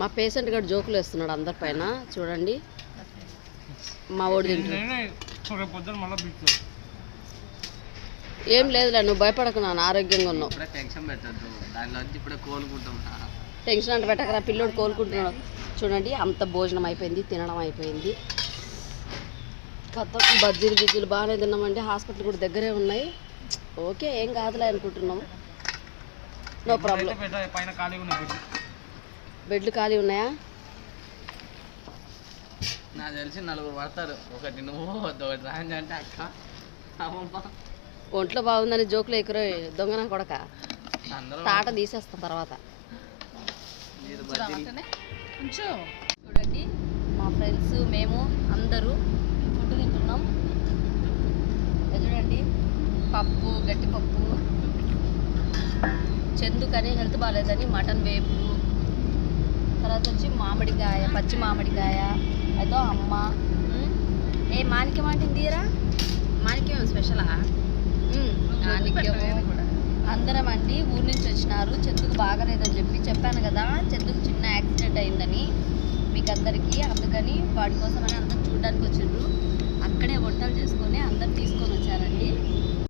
మా పేషెంట్ గారు జోకులు వేస్తున్నాడు అందరి పైన చూడండి. మా ఓడి ఏం లేదులే, నువ్వు భయపడకు, నాన్న ఆరోగ్యంగా ఉన్నావు. టెన్షన్ అంటే పెట్టకరా, పిల్లోడు కోలుకుంటున్నాడు. చూడండి అంత భోజనం అయిపోయింది, తినడం అయిపోయింది. కొత్త బజ్జీలు గిజ్జీలు బాగానే తిన్నామండి. హాస్పిటల్ కూడా దగ్గరే ఉన్నాయి. ఓకే, ఏం కాదులే అనుకుంటున్నాము. No problem. బెడ్లు ఖాళీ ఉన్నాయా? నాకు తెలిసి 4 పడతారు. ఒకటి నువ్వు ఒకటి రాంజ అంటే అక్క ఒంట్లో బాగుందని జోకులు ఎక్కరో దొంగన కొడక తాట తీసేస్తా తర్వాత. చూడండి మా ఫ్రెండ్స్ మేము అందరూ ఫుడ్ తింటున్నాం. చూడండి పప్పు, గట్టి పప్పు, చందుకని హెల్త్ బాగాలేదని మటన్ వేపు, తర్వాత వచ్చి మామిడికాయ, పచ్చి మామిడికాయ, అదో అమ్మ. ఏ మాణిక్యం అంటే తీరా, మాణిక్యం స్పెషలా? అందరం అండి ఊరి నుంచి వచ్చినారు. చందుకు బాగలేదని చెప్పాను కదా, చందుకు చిన్న యాక్సిడెంట్ అయిందని మీకు అందరికీ. అందుకని వాడి కోసమని అందరు చూడడానికి వచ్చిండ్రు. అక్కడే వంటలు చేసుకొని అందరు తీసుకొని వచ్చారండి.